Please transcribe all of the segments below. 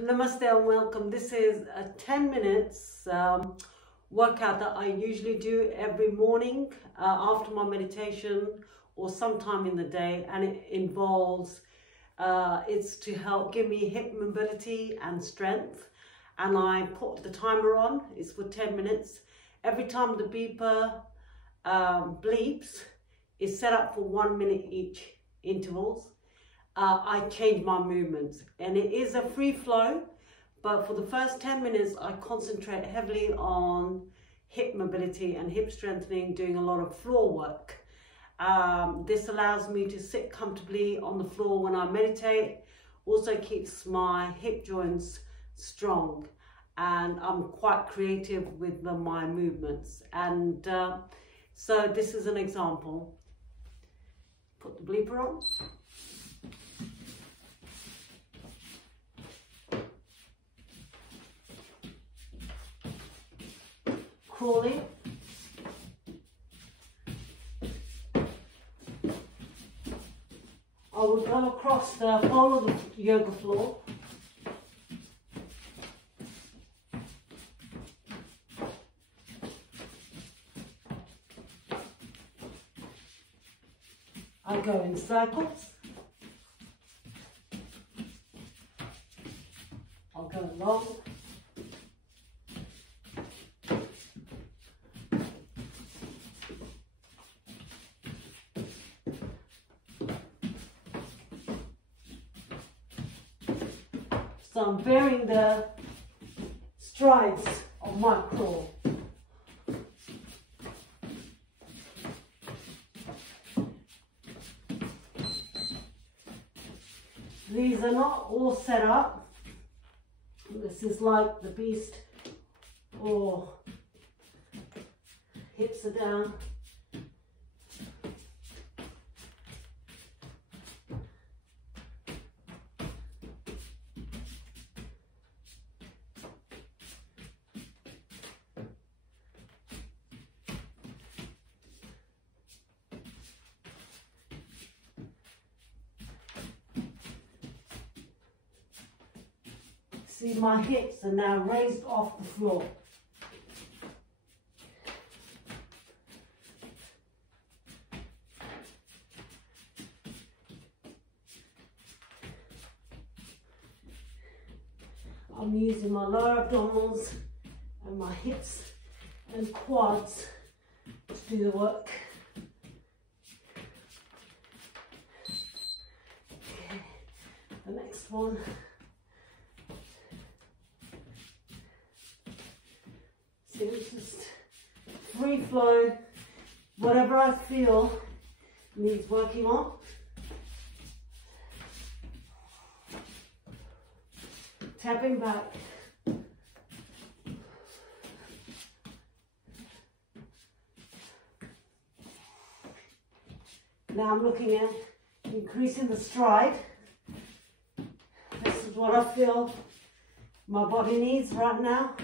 Namaste and welcome. This is a 10 minutes workout that I usually do every morning after my meditation or sometime in the day, and it involves it's to help give me hip mobility and strength. And I put the timer on. It's for 10 minutes. Every time the beeper bleeps, it's set up for 1 minute each intervals. I change my movements, and it is a free flow, but for the first 10 minutes I concentrate heavily on hip mobility and hip strengthening, doing a lot of floor work. This allows me to sit comfortably on the floor when I meditate, also keeps my hip joints strong, and I'm quite creative with my movements. And so this is an example. Put the bleeper on. Crawling. I will go across the whole of the yoga floor. I go in circles. I'll go long. So I'm varying the strides of my crawl. These are not all set up. This is like the beast, or hips are down. See, my hips are now raised off the floor. I'm using my lower abdominals and my hips and quads to do the work. Okay, the next one. So it's just free flow, whatever I feel needs working on. Tapping back. Now I'm looking at increasing the stride. This is what I feel my body needs right now.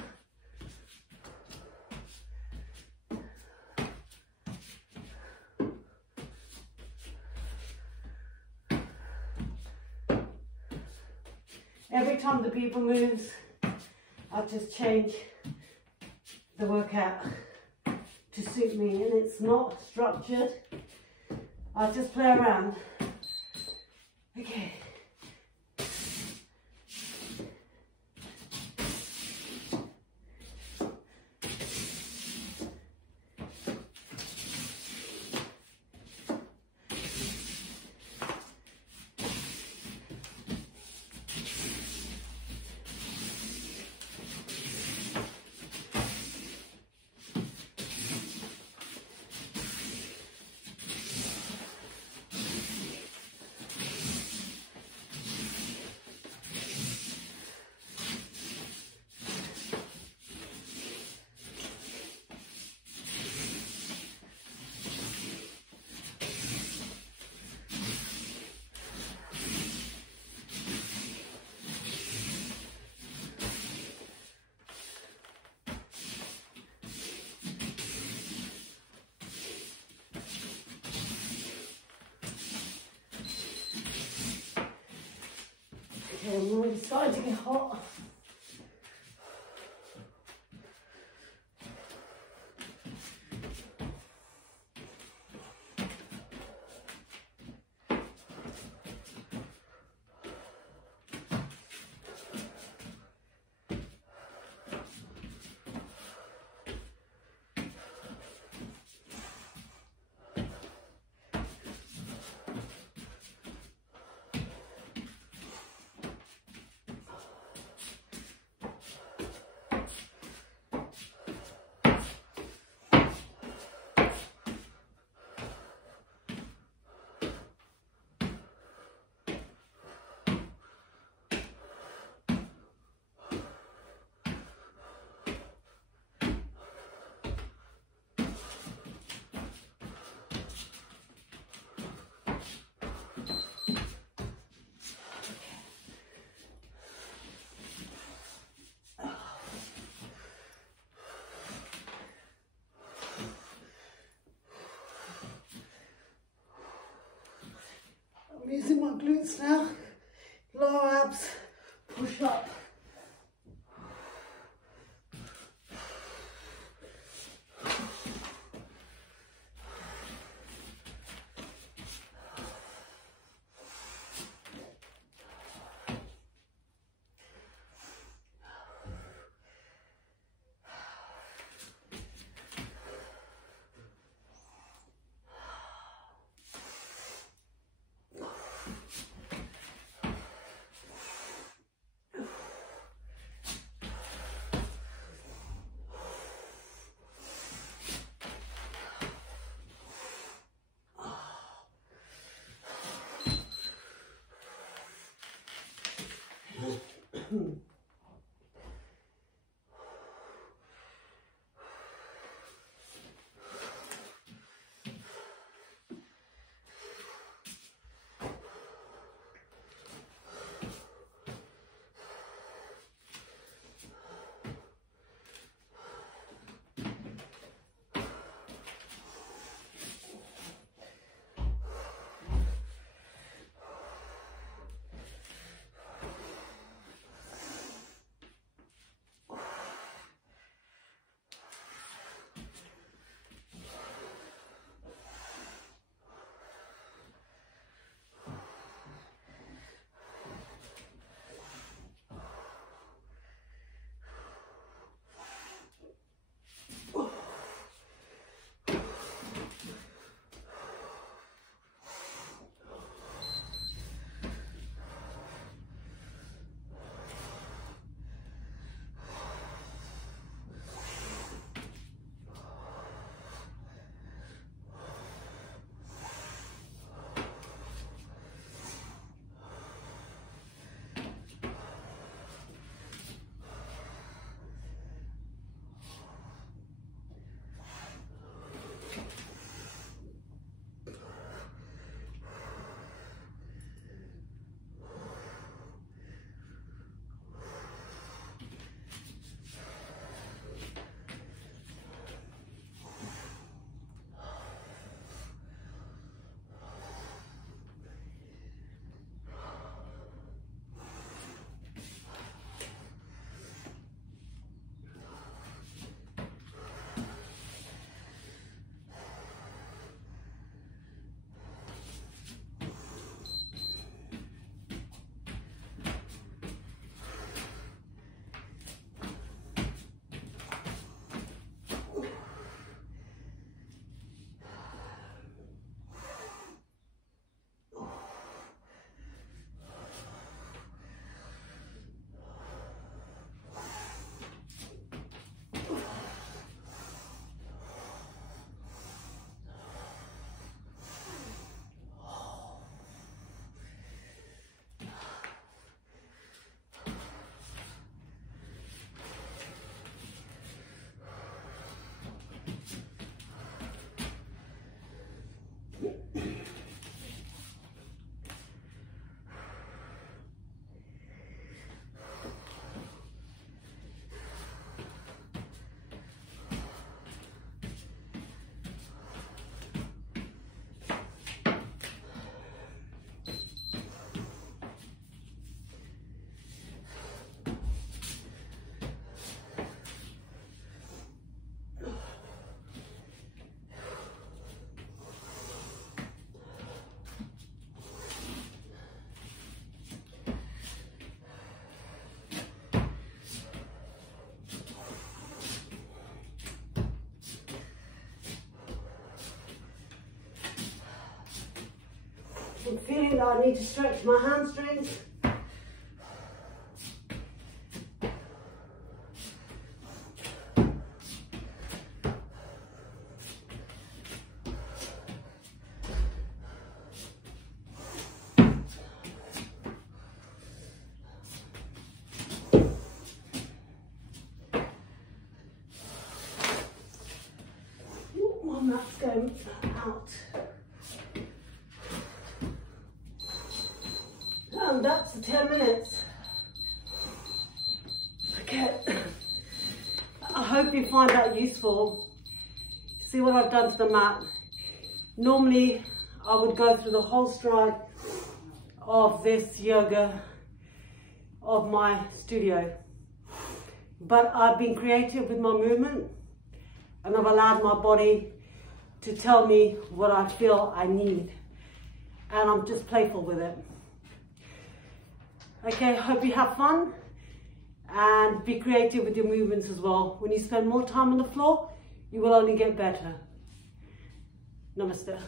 Every time the beeper moves, I just change the workout to suit me, and it's not structured. I just play around. Okay. Okay, I'm already starting to get hot. I'm using my glutes now, lower abs, push up. feeling that I need to stretch my hamstrings. My mat's going out. And that's the 10 minutes. Okay. I hope you find that useful. See what I've done to the mat. Normally, I would go through the whole stride of this yoga of my studio. But I've been creative with my movement and I've allowed my body to tell me what I feel I need. And I'm just playful with it. Okay, hope you have fun and be creative with your movements as well. When you spend more time on the floor, you will only get better. Namaste.